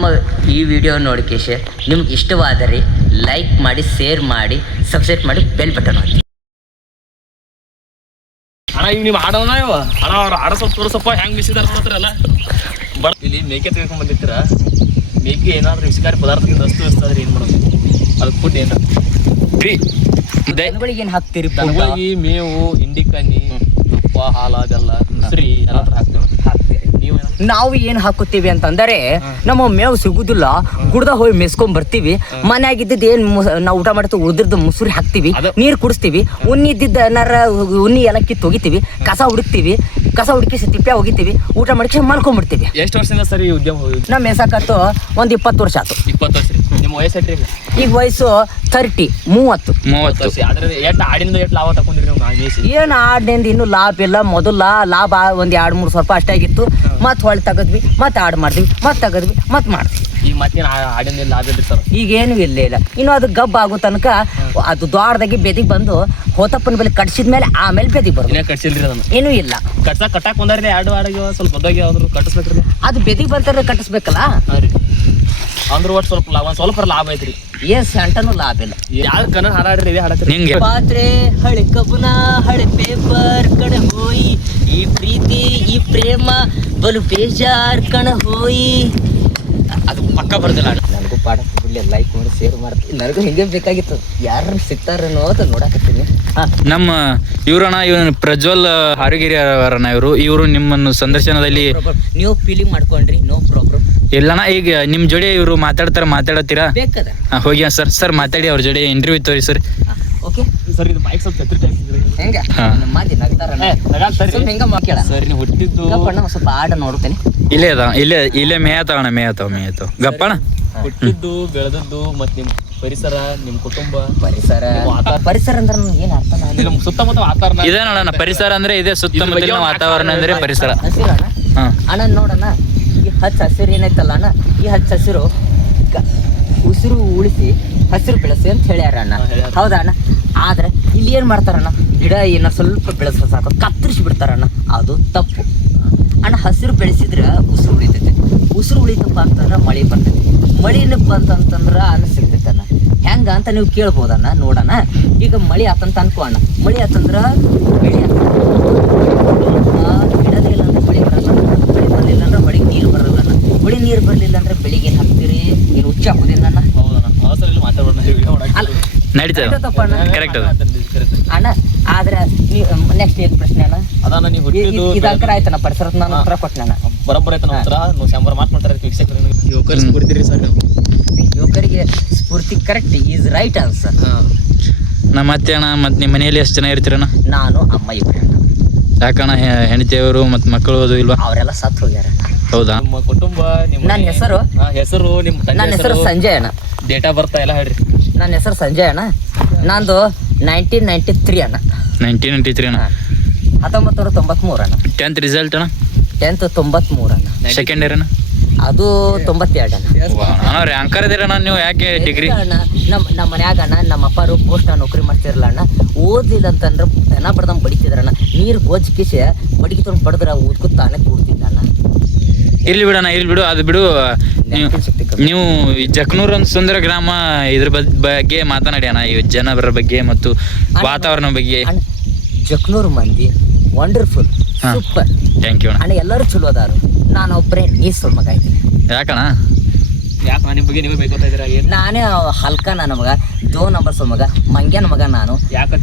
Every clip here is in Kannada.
ನಮ್ಮ ಈ ವಿಡಿಯೋ ನೋಡಿಕೇಶ ನಿಮ್ಗೆ ಇಷ್ಟವಾದರೆ ಲೈಕ್ ಮಾಡಿ, ಶೇರ್ ಮಾಡಿ, ಸಬ್ಸ್ಕ್ರೈಬ್ ಮಾಡಿ, ಬೆಲ್ ಬಟನ್ ಒತ್ತಿ. ಅಣ್ಣ ಈಗ ನೀವು ಆಡೋಣ ಇವ ಅಣ್ಣ ಅವ್ರು ಆಡೋ ಸ್ವಲ್ಪ ತೋರಿಸಪ್ಪ ಹೆಂಗೆ ಬಿಸಿದಾರ ನೋಡ್ತಾರಲ್ಲ. ಇಲ್ಲಿ ಮೇಕೆ ತೆಗೆದುಕೊಂಡ್ ಬಂದಿರ್ತೀರ, ಮೇಕೆ ಏನಾದ್ರು ವಿಷಕಾರಿ ಪದಾರ್ಥದಿಂದ ವಸ್ತು ಏನು ಮಾಡೋದು? ಅದು ಫುಡ್ ಏನು ದನಗಳಿಗೆ ಹಾಕ್ತೀರಿ? ದನಗಳಿಗೆ ಮೇವು, ಹಿಂಡಿಕನ್ನಿ, ತುಪ್ಪ, ಹಾಲು, ಅದೆಲ್ಲ ಮೊಸರಿ ಎಲ್ಲ ಹಾಕ್ತೇವೆ. ನಾವು ಏನ್ ಹಾಕುತ್ತೀವಿ ಅಂತಂದರೆ ನಮ್ಮ ಮೇವು ಸಿಗುದಿಲ್ಲ, ಗುಡ್ದ ಹೋಗಿ ಮೆಸ್ಕೊಂಡ್ ಬರ್ತೀವಿ. ಮನ್ಯಾಗಿದ್ದ ಏನ್ ನಾವು ಊಟ ಮಾಡ್ತೀವಿ ಉಳಿದಿರ್ದ ಮುಸುರಿ ಹಾಕ್ತಿವಿ, ನೀರ್ ಕುಡಿಸ್ತೀವಿ. ಉಣ್ಣಿ ಇದ್ದಿದ್ದ ಏನಾರ ಉಣ್ಣಿ ಎಲ್ಲ ಕಿತ್ತು ಹೋಗಿತೀವಿ, ಕಸ ಹುಡುಕಿಸಿ ತಿಪ್ಪೆ ಹೋಗಿತೀವಿ, ಊಟ ಮಾಡಿ ಮಲ್ಕೊಂಡ್ಬಿಡ್ತೀವಿ. ಎಷ್ಟು ವರ್ಷದಿಂದ ಸರಿ ಉದ್ಯಮ? ನಮ್ಮ ಮೇಸಾಕತ್ತು ಒಂದ್ 20 ವರ್ಷ ಆಯ್ತು. 20 ವರ್ಷ. ನಿಮ್ಮ ವಯಸ್ಸು ಈಗ ವಯಸ್ಸು 30 ವರ್ಷ. ಆದ್ರೆ ಎಷ್ಟು ಆಡಿಂದ ಎಷ್ಟು ಲಾಭ ತಗೊಂಡಿರಿ ನೀವು? ಏನು ಆಡಿನಿಂದ ಇನ್ನೂ ಲಾಭ ಇಲ್ಲ. ಮೊದಲ ಲಾಭ ಒಂದ್ 2-3 ಸ್ವಲ್ಪ ಅಷ್ಟೇ ಆಗಿತ್ತು. ಮತ್ತೆ ಹೊಳ್ಳಿ ತೆಗದ್ವಿ, ಮತ್ತೆ ಆಡ್ ಮಾಡಿದ್ವಿ, ಮತ್ತೆ ತೆಗದ್ವಿ, ಮತ್ತೆ ಮಾಡ್ತೀವಿ. ಈಗ ಮತ್ತೆ ಆಡಿನ ಲಾಭ ಇಲ್ರಿ ಸರ್? ಈಗೇನು ಇಲ್ಲ. ಇನ್ನು ಅದು ಗಬ್ಬ ಆಗೋ ತನಕ ಅದು ದ್ವಾರದಾಗಿ ಬೆದಿಗೆ ಬಂದು ಹೋತಪ್ಪನ ಬೆಲೆ ಕಟ್ಸಿದ್ಮೇಲೆ ಆಮೇಲೆ ಬೆದಿಗೆ ಬರೋದು. ಕಟ್ಸಿಲ್ರಿ ಅದನ್ನ? ಏನೂ ಇಲ್ಲ. ಕಟ್ಟಾಕ್ ಬಂದಾರ್ರಿ ಆಡಿಗೆ ಸ್ವಲ್ಪ ದೊಡ್ಡಾಗಿ ಯಾವ್ದು ಕಟ್ಟಿಸ್ಬೇಕ್ರಿ? ಅದು ಬೆದಿಗೆ ಬಂತಾರೆ ಕಟ್ಟಿಸ್ಬೇಕಲ್ಲ. ಅಂದ್ರೆ ಒಟ್ಟು ಸ್ವಲ್ಪ ಲಾಭ ಐತ್ರಿ. ಏನ್ ಸೆಂಟನು ಲಾಭ ಇಲ್ಲ. ಯಾವ್ದು ಕನ್ನಡ ಹಾಡಾಡ್ರಿ ಇದೆ ಹಾಡತ್ರಿ? ಪಾತ್ರೆ ಹಳೆ ಕಬ್ಬುನ ಹಳೆ ಪೇಪರ್ ಕಣ ಹೋಯಿ, ಈ ಪ್ರೀತಿ ಈ ಪ್ರೇಮ ಬಲು ಬೇಜಾರ್ ಕಣ ಹೋಯಿ. ಅದು ಪಕ್ಕ ಬರ್ದಿಲ್ಲ. ನನಗೂ ಪಾಠ ಬಿಡ್ಲಿ, ಲೈಕ್ ಮಾಡಿ, ಶೇರ್ ಮಾಡ್ತೀನಿ. ನನಗೂ ಹಿಂಗೆ ಬೇಕಾಗಿತ್ತು. ಯಾರು ಸಿಗ್ತಾರೇನೋ ಅಂತ ನೋಡಾಕತ್ತೀನಿ. ನಮ್ಮ ಇವ್ರಣ್ಣ, ಇವನು ಪ್ರಜ್ವಲ್ ಹಾರುಗಿರಿ ಅವರಣ್ಣ. ಇವರು ನಿಮ್ಮನ್ನು ಸಂದರ್ಶನದಲ್ಲಿ ನೀವು ಫೀಲಿಂಗ್ ಮಾಡ್ಕೊಂಡ್ರಿ, ನೋ ಪ್ರಾಬ್ಲಮ್. ಇಲ್ಲಣ್ಣ, ಈಗ ನಿಮ್ ಜೋಡಿ ಇವರು ಮಾತಾಡ್ತೀರಾ? ಬೇಕದ ಹೋಗಿ ಸರ್ ಮಾತಾಡಿ ಅವ್ರ ಜೋಡಿ ಇಂಟರ್ವ್ಯೂ ತೋರಿ ಸರ್. ಓಕೆ ಸರ್, ಇದು ಬೈಕ್ ಸ್ವಲ್ಪ ಛತ್ರಿ ಹೆಂಗ ಮಾತಿ ನಗ್ತಾರಣ್ಣ. ಹೆಂಗ ಕೇಳ ಸರ್, ನೀವು ಹುಟ್ಟಿದ್ದು ಸ್ವಲ್ಪ ಆಡ ನೋಡ್ತೇನೆ. ಇಲ್ಲೇ ಮೇಯತಾವಣ್ಣ, ಮೇಯತಾವ ಗಪ್ಪಣ್ಣ. ಹುಟ್ಟಿದ್ದು, ಬೆಳೆದದ್ದು, ಮತ್ ನಿಮ್ ಪರಿಸರ, ನಿಮ್ ಕುಟುಂಬ. ಪರಿಸರ ಅಂದ್ರೆ ಏನ್ ಅರ್ಥ? ನಿಮ್ ಸುತ್ತಮುತ್ತ ವಾತಾವರಣ ಇದೇ ನೋಡೋಣ. ಪರಿಸರ ಅಂದ್ರೆ ಇದೆ, ಸುತ್ತಮುತ್ತಲಿನ ವಾತಾವರಣ ಅಂದ್ರೆ ಪರಿಸರ. ಹಸಿರಣ್ಣ ಅಣ್ಣ ನೋಡಣ್ಣ, ಈ ಹಚ್ಚ ಹಸಿರು ಏನೈತಲ್ಲ ಅಣ್ಣ, ಈ ಹಚ್ಚ ಹಸಿರು ಉಸಿರು ಉಳಿಸಿ ಹಸಿರು ಬೆಳೆಸಿ ಅಂತ ಹೇಳ್ಯಾರ ಅಣ್ಣ. ಹೌದಾ ಅಣ್ಣ? ಆದ್ರೆ ಇಲ್ಲಿ ಏನ್ ಮಾಡ್ತಾರಣ್ಣ, ಗಿಡ ಏನಾರು ಸ್ವಲ್ಪ ಬೆಳೆಸ ಸಾಕು ಕತ್ತರಿಸಿ ಬಿಡ್ತಾರಣ್ಣ. ಅದು ತಪ್ಪು ಅಣ್ಣ. ಹಸಿರು ಬೆಳೆಸಿದ್ರೆ ಉಸಿರು ಉಳಿತೈತೆ, ಉಸಿರು ಉಳಿತಪ್ಪ ಅಂತಂದ್ರೆ ಮಳೆ ಬರ್ತೈತಿ, ಮಳಿನ ಬಂತಂತಂದ್ರೆ ಅನ್ನ ಸಿಗ್ತೈತಣ್ಣ. ಹೆಂಗ ಅಂತ ನೀವು ಕೇಳ್ಬೋದಣ್ಣ. ನೋಡೋಣ, ಈಗ ಮಳೆ ಆತಂತ ಅನ್ಕೋ ಅಣ್ಣ. ಮಳೆ ಆತಂದ್ರ ಬೆಳೆ ಗಿಡದಿಲ್ಲ ಅಂದ್ರೆ ಮಳೆ ಬರಲ್ಲ, ಮಳೆ ಬರಲಿಲ್ಲ ಅಂದ್ರೆ ಮಳೆಗೆ ನೀರು ಬರಲ್ಲ ಅಣ್ಣ. ಮಳೆ ನೀರು ಬರಲಿಲ್ಲ ಅಂದ್ರೆ ಬೆಳಿಗ್ಗೆ ಏನು ಹಾಕ್ತೀರಿ? ಏನು ಹುಚ್ಚ ಹಾಕೋದಿಲ್ಲ ಅಣ್ಣ. ಕರೆಕ್ಟ್ ಅಣ್ಣ. ಆದ್ರೆ ನೆಕ್ಸ್ಟ್ ಏನ್ ಪ್ರಶ್ನೆ ಅಣ್ಣ? ಇದಂಕರ ಆಯ್ತಣ್ಣ, ಪರಿಸರದ ನಾನು ಉತ್ತರ ಕೊಟ್ಟಣ. ಬರೋಬ್ಬರ ಆಯ್ತಣ್ಣ ಉತ್ತರ. ನೀವು ಶಂಬರ್ ಮಾತಾಡ್ತಾರೆ ವೀಕ್ಷಕರು. ಯುವಕರಿಗೆ ಸ್ಫೂರ್ತಿ ಕರೆಕ್ಟ್, ಈಸ್ ರೈಟ್ ಆನ್ಸರ್. ಮತ್ತೆ ಅಣ್ಣ, ಮತ್ತೆ ನಿಮ್ಮ ಮನೆಯಲ್ಲಿ ಎಷ್ಟು ಜನ ಇರ್ತೀರಣ್ಣ? ನಾನು, ಅಮ್ಮ, ಇಬ್ಬರು ಅಣ್ಣ. ಯಾಕಣ್ಣ, ಹೆಂಡತಿಯವರು ಮತ್ತೆ ಮಕ್ಕಳು ಅದು ಇಲ್ವಾ? ಅವರೆಲ್ಲ ಸತ್ತು ಹೋಗ್ಯಾರಣ್ಣ. ಹೌದಾ? ನಿಮ್ಮ ಕುಟುಂಬ, ನನ್ನ ಹೆಸರು ನನ್ನ ಹೆಸರು ಸಂಜಯ್ ಅಣ್ಣ. ಡೇಟ್ ಆಫ್ ಬರ್ತ್ ಎಲ್ಲ ಹೇಳ್ರಿ. ನನ್ನ ಹೆಸರು ಸಂಜಯ್ ಅಣ್ಣ. ನಂದು 1993 ಅಣ್ಣ. 1993 ಅಣ್ಣ. 1993 ಅಣ್ಣ. 10th ರಿಸಲ್ಟ್ ಅಣ್ಣ? 10th 93 ಅಣ್ಣ. ಸೆಕೆಂಡ್ ಇಯರ್ ಅಣ್ಣ? ಅದು 92 ಅಣ್ಣ. ರ್ಯಾಂಕರ್ ಇದೀರಣ್ಣ ನೀವು. ಯಾಕೆ ಡಿಗ್ರಿ? ಅಣ್ಣ, ನಮ್ಮ ಮನ್ಯಾಗ ಅಣ್ಣ, ನಮ್ಮ ಅಪ್ಪಾರು ಪೋಸ್ಟ್ ನೌಕರಿ ಮಾಡ್ತಿರಲ್ಲ ಅಣ್ಣ. ಓದ್ಲಿಲ್ಲ ಅಂತಂದ್ರೆ ದನ ಬಡ್ದಂಗೆ ಬಡಿತಿದ್ರಣ್ಣ. ನೀರು ಗೋಜ್ ಕಿಸಿ ಬಡಿಗೆ ತೊಗೊಂಡು ಬಡದ್ರ ಊದ್ಕೂ ತಾನೇ ಕೂಡ್ತಿದ್ದ ಅಣ್ಣ. ಇರ್ಲಿ ಬಿಡು, ಅದು ಬಿಡು. ನೀವು ಜಕ್ನೂರ್ ಅಂತ ಸುಂದರ ಗ್ರಾಮ, ಇದ್ರ ಬಗ್ಗೆ ಮಾತನಾಡಿ ಅಣ್ಣ. ಈ ಜನರ ಬಗ್ಗೆ ಮತ್ತು ವಾತಾವರಣ ಬಗ್ಗೆ. ಜಕ್ನೂರ್ ಮಂದಿ ವಂಡರ್ಫುಲ್, ಸೂಪರ್. ಥ್ಯಾಂಕ್ ಯು ಅಣ್ಣ. ಎಲ್ಲರೂ ಚಲೋ ಅದಾರು. ನಾನು ಒಬ್ಬರೇ ನೀಸಲ್ ಮಗ ಇದ್ದೀನಿ. ಯಾಕಣ್ಣ? ಯಾಕೆ ನಿಮ್ಮ ಬಗ್ಗೆ ನೀವು ಬೇಕೋತಾ ಇದ್ದೀರಾ? ನಾನೇ ಹಲ್ಕ ನನ್ನ ಮಗ, 2 ನಂಬರ್ಸ್ ಮಗ, ಮಂಗ್ಯನ ಮಗ ನಾನು.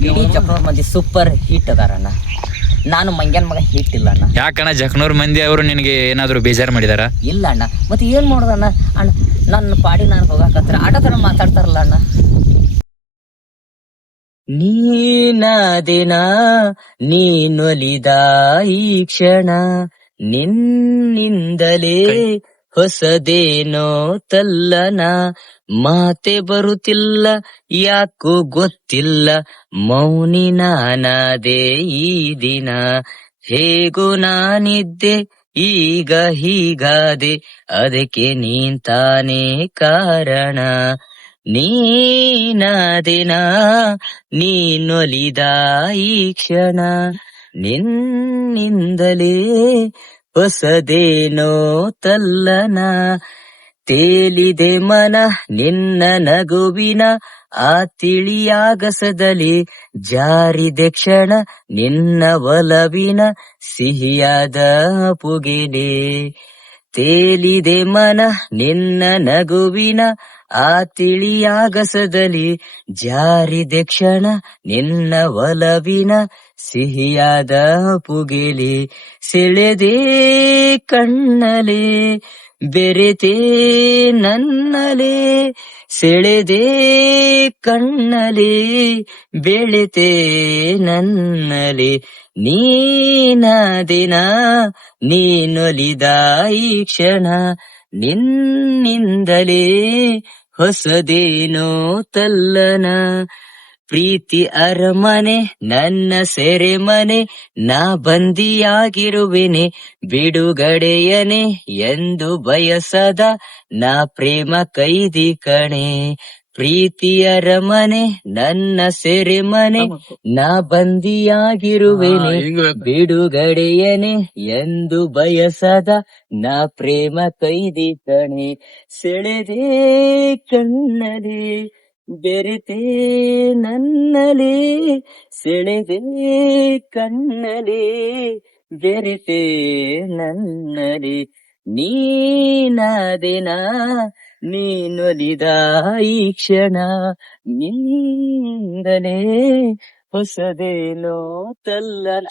ಇಡೀ ಜಕ್ನೂರ್ ಮಂದಿ ಸೂಪರ್ ಹಿಟ್ ಅದಾರಣ್ಣ. ನಾನು ಮಂಗ್ಯನ ಮಗ ಹಿಟ್ ಇಲ್ಲ ಅಣ್ಣ. ಯಾಕಣ್ಣ, ಜಕ್ನೂರ್ ಮಂದಿ ಅವರು ನಿನಗೆ ಏನಾದ್ರು ಬೇಜಾರು ಮಾಡಿದಾರ? ಇಲ್ಲ ಅಣ್ಣ. ಮತ್ತೆ ಏನ್ ಮಾಡೋದಣ್ಣ ಅಣ್ಣ, ನನ್ನ ಪಾಡಿ ನಾನು ಹೋಗಾಕತ್ರ ಆಟ ತರ ಮಾತಾಡ್ತಾರಲ್ಲ ಅಣ್ಣ. ನೀನಾದಿನ ನೀನೊಲಿದ ಈ ಕ್ಷಣ, ನಿನ್ನಿಂದಲೇ ಹೊಸದೇನೋ ತಲ್ಲನ. ಮಾತೆ ಬರುತ್ತಿಲ್ಲ, ಯಾಕೋ ಗೊತ್ತಿಲ್ಲ, ಮೌನಿ ನಾನಾದೆ ಈ ದಿನ. ಹೇಗೋ ನಾನಿದ್ದೆ, ಈಗ ಹೀಗಾದೆ, ಅದಕ್ಕೆ ನೀಂತಾನೇ ಕಾರಣ. ನೀನಾದಿನ ನೀನೊಲಿದ ಈ ಕ್ಷಣ, ನಿನ್ನಿಂದಲೇ ಹೊಸದೇನೋ ತಲ್ಲನ. ತೇಲಿದೆ ಮನ ನಿನ್ನ ನಗುವಿನ ಆ ತಿಳಿಯಾಗಸದಲ್ಲಿ, ಜಾರಿದೆ ಕ್ಷಣ ನಿನ್ನ ಒಲವಿನ ಸಿಹಿಯಾದ ಪುಗಿಲೆ. ತೇಲಿದೆ ಮನ ನಿನ್ನ ನಗುವಿನ ಆ ತಿಳಿಯಾಗಸದಲ್ಲಿ, ಜಾರಿದೆ ಕ್ಷಣ ನಿನ್ನ ಒಲವಿನ ಸಿಹಿಯಾದ ಪುಗಿಲೆ. ಸೆಳೆದೆ ಕಣ್ಣಲೆ ಬೆರೆತೆ ನನ್ನಲೆ, ಸೆಳೆದೆ ಕಣ್ಣಲೆ ಬೆಳೆತೆ ನನ್ನಲೆ. ನೀನಾದಿನ ನೀನೊಲಿದ ಈ ಕ್ಷಣ, ನಿನ್ನಿಂದಲೇ ಹೊಸದೇನೋ ತಲ್ಲನ. ಪ್ರೀತಿ ಅರಮನೆ ನನ್ನ ಸೆರೆಮನೆ, ನಾ ಬಂದಿಯಾಗಿರುವೆನೆ ಬಿಡುಗಡೆಯನೆ ಎಂದು ಬಯಸದ ನಾ ಪ್ರೇಮ ಕೈದಿ ಕಣೆ. ಪ್ರೀತಿ ಅರಮನೆ ನನ್ನ ಸೆರೆಮನೆ, ನಾ ಬಂದಿಯಾಗಿರುವೆನೆ ಬಿಡುಗಡೆಯನೆ ಎಂದು ಬಯಸದ ನಾ ಪ್ರೇಮ ಕೈದಿ ಕಣೆ. ಸೆಳೆದೆ ಕಣ್ಣಲೆ ಬೆರೆತೆ ನನ್ನಲೆ, ಸೆಳೆದೆ ಕಣ್ಣಲೆ ಬೆರೆತೆ ನನ್ನಲೆ. ನೀನಾದೆನ ನೀನೊಲಿದ ಈ ಕ್ಷಣ, ನಿಂದಲೇ ಹೊಸದೇನೋ ತಲ್ಲನ.